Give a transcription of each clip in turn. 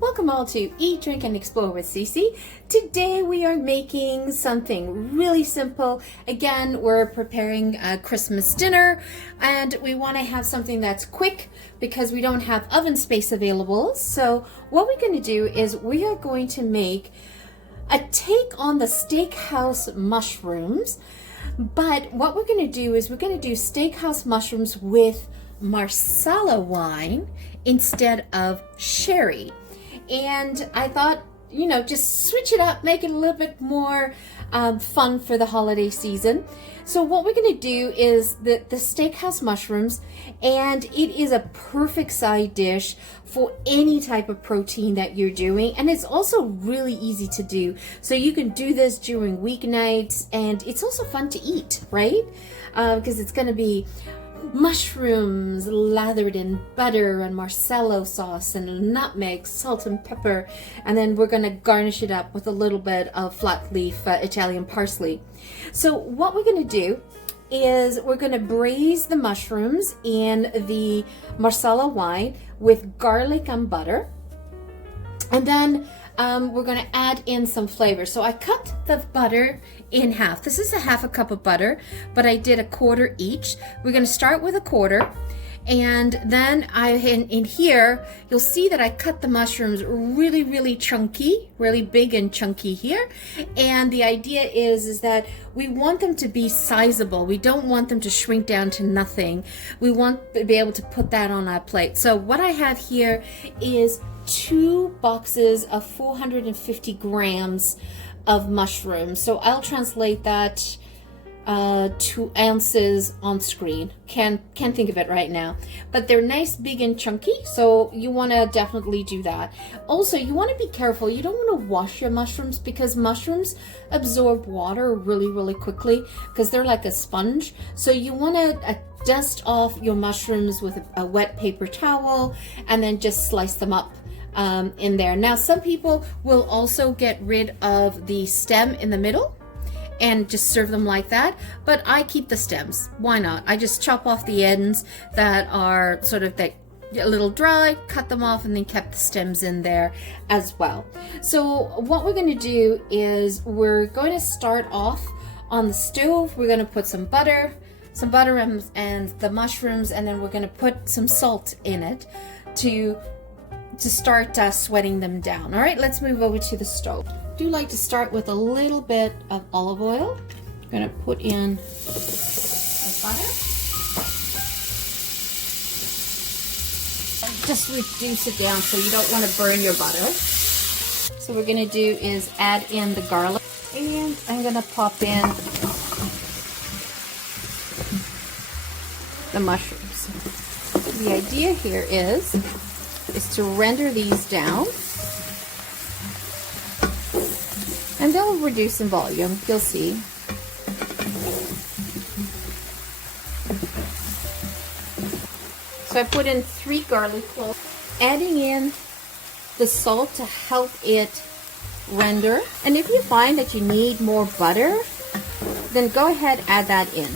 Welcome all to Eat, Drink, and Explore with Cece. Today we are making something really simple. Again, we're preparing a Christmas dinner and we want to have something that's quick because we don't have oven space available. So what we're going to do is we are going to make a take on the steakhouse mushrooms. But what we're going to do is we're going to do steakhouse mushrooms with Marsala wine instead of sherry. And I thought, just switch it up, make it a little bit more fun for the holiday season. So what we're going to do is the steakhouse mushrooms, and it is a perfect side dish for any type of protein that you're doing. And it's also really easy to do. So you can do this during weeknights, and it's also fun to eat, right? Because it's going to be mushrooms lathered in butter and Marsala sauce and nutmeg, salt and pepper, and then we're going to garnish it up with a little bit of flat leaf Italian parsley. So what we're going to do is we're going to braise the mushrooms in the Marsala wine with garlic and butter, and then we're going to add in some flavor. So I cut the butter in half. This is a half a cup of butter, but I did a quarter each. We're going to start with a quarter, and then in here you'll see that I cut the mushrooms really chunky, really big and chunky here. And the idea is that we want them to be sizable. We don't want them to shrink down to nothing. We want to be able to put that on our plate. So what I have here is 2 boxes of 450 grams of mushrooms. So I'll translate that 2 ounces on screen. Can't think of it right now, but they're nice, big and chunky, so you want to definitely do that. Also, you want to be careful. You don't want to wash your mushrooms because mushrooms absorb water really quickly because they're like a sponge. So you want to dust off your mushrooms with a wet paper towel and then just slice them up in there. Now, some people will also get rid of the stem in the middle and just serve them like that, but I keep the stems. Why not? I just chop off the ends that are sort of a little dry, cut them off, and then kept the stems in there as well. So what we're going to do is we're going to start off on the stove. We're going to put some butter and the mushrooms, and then we're going to put some salt in it to start sweating them down. All right, let's move over to the stove. I do like to start with a little bit of olive oil. I'm going to put in the butter. And just reduce it down so you don't want to burn your butter. So what we're going to do is add in the garlic, and I'm going to pop in the mushrooms. The idea here is to render these down, and they'll reduce in volume, you'll see. So I put in 3 garlic cloves, adding in the salt to help it render. And if you find that you need more butter, then go ahead, add that in.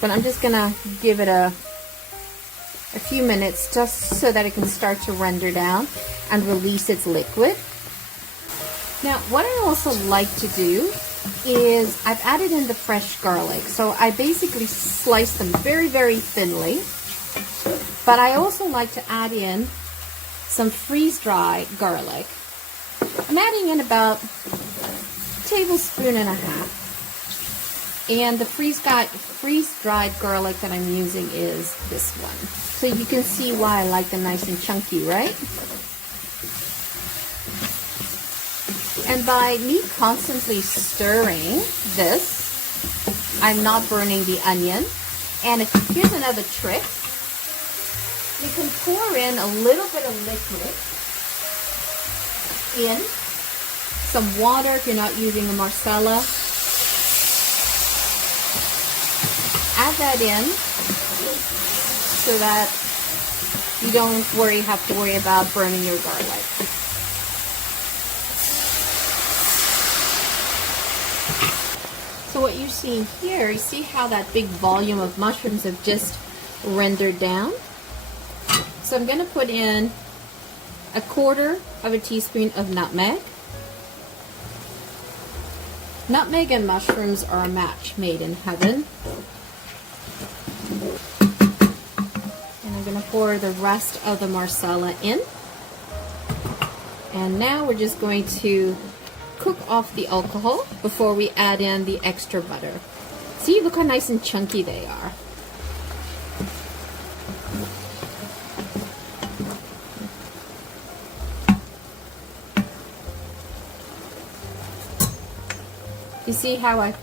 But I'm just gonna give it a few minutes just so that it can start to render down and release its liquid. Now, what I also like to do is I've added in the fresh garlic. So I basically slice them very thinly, but I also like to add in some freeze-dried garlic. I'm adding in about a tablespoon and a half. And the freeze-dried garlic that I'm using is this one. So you can see why I like them nice and chunky, right? And by me constantly stirring this, I'm not burning the onion. And here's another trick. You can pour in a little bit of liquid in, some water if you're not using a Marsala. Add that in so that you don't have to worry about burning your garlic. So what you see here, you see how that big volume of mushrooms have just rendered down? So I'm going to put in 1/4 of a teaspoon of nutmeg. Nutmeg and mushrooms are a match made in heaven. And I'm going to pour the rest of the Marsala in. And now we're just going to cook off the alcohol before we add in the extra butter. See, look how nice and chunky they are. You see how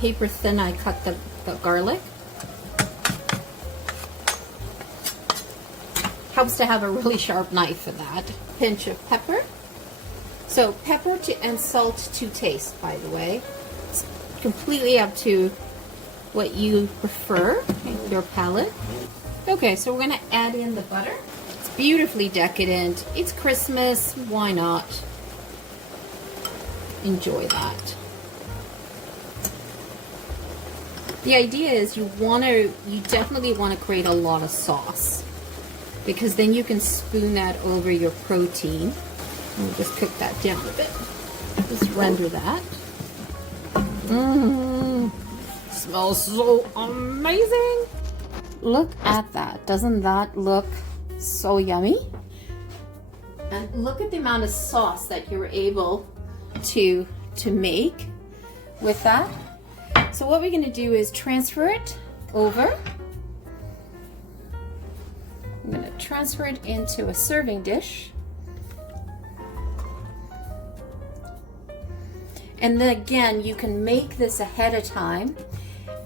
paper thin I cut the garlic? Helps to have a really sharp knife for that. Pinch of pepper. So pepper and salt to taste, by the way. It's completely up to what you prefer, your palate. Okay, so we're gonna add in the butter. It's beautifully decadent. It's Christmas, why not? Enjoy that. The idea is you definitely want to create a lot of sauce, because then you can spoon that over your protein. We'll just cook that down a bit. Just render that. Smells so amazing. Look at that. Doesn't that look so yummy? And look at the amount of sauce that you're able to make with that. So what we're going to do is transfer it over. I'm going to transfer it into a serving dish. And then again, you can make this ahead of time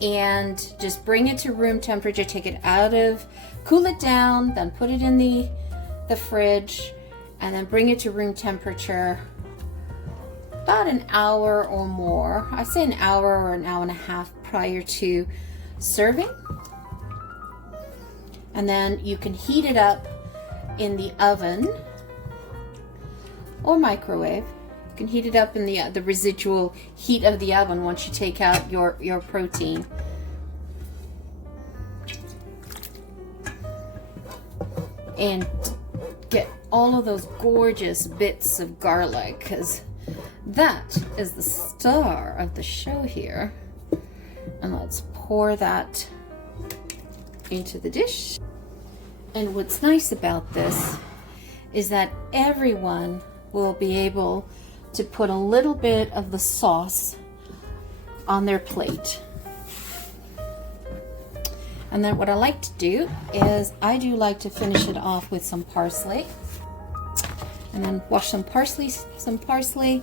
and just bring it to room temperature, take it out of, cool it down, then put it in the fridge, and then bring it to room temperature about an hour or more. I say an hour or an hour and a half prior to serving. And then you can heat it up in the oven or microwave. You can heat it up in the residual heat of the oven once you take out your protein. And get all of those gorgeous bits of garlic, because that is the star of the show here. And let's pour that into the dish. And what's nice about this is that everyone will be able to put a little bit of the sauce on their plate. And then what I like to do is I do like to finish it off with some parsley. And then wash some parsley.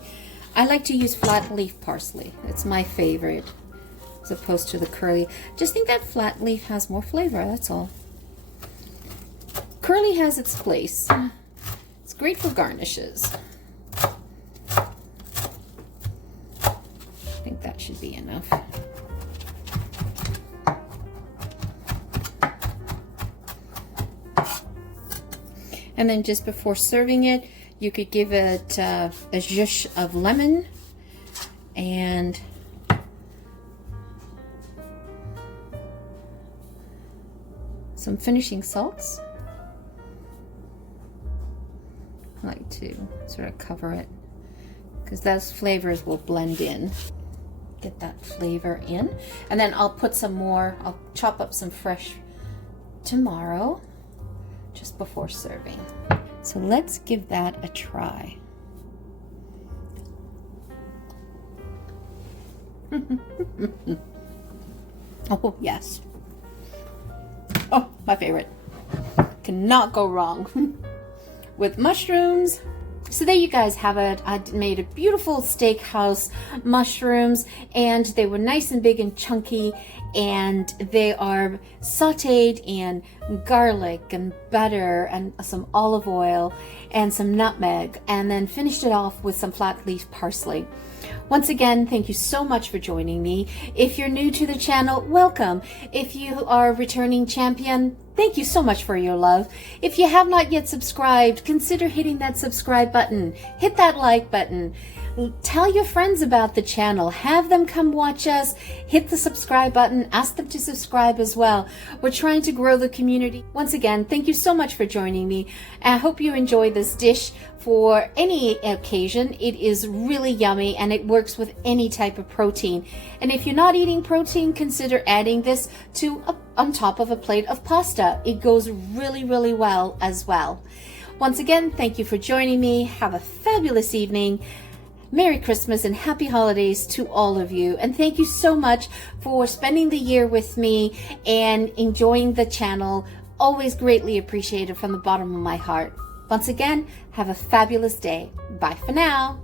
I like to use flat leaf parsley. It's my favorite, as opposed to the curly. Just think that flat leaf has more flavor, that's all. Curly has its place. It's great for garnishes. I think that should be enough. And then just before serving it, you could give it a zhuzh of lemon and some finishing salts. I like to sort of cover it because those flavors will blend in. Get that flavor in. And then I'll put some more, I'll chop up some fresh tomorrow just before serving. So let's give that a try. Oh, yes. Oh, my favorite. Cannot go wrong with mushrooms. So there you guys have it. I made a beautiful steakhouse mushrooms, and they were nice and big and chunky, and they are sauteed in garlic and butter and some olive oil and some nutmeg, and then finished it off with some flat leaf parsley. Once again, thank you so much for joining me. If you're new to the channel, welcome. If you are a returning champion, thank you so much for your love. If you have not yet subscribed, consider hitting that subscribe button. Hit that like button. Tell your friends about the channel. Have them come watch us. Hit the subscribe button. Ask them to subscribe as well. We're trying to grow the community. Once again, thank you so much for joining me. I hope you enjoy this dish for any occasion. It is really yummy and it works with any type of protein. And if you're not eating protein, consider adding this on top of a plate of pasta. It goes really, really well as well. Once again, thank you for joining me. Have a fabulous evening. Merry Christmas and happy holidays to all of you. And thank you so much for spending the year with me and enjoying the channel. Always greatly appreciated from the bottom of my heart. Once again, have a fabulous day. Bye for now.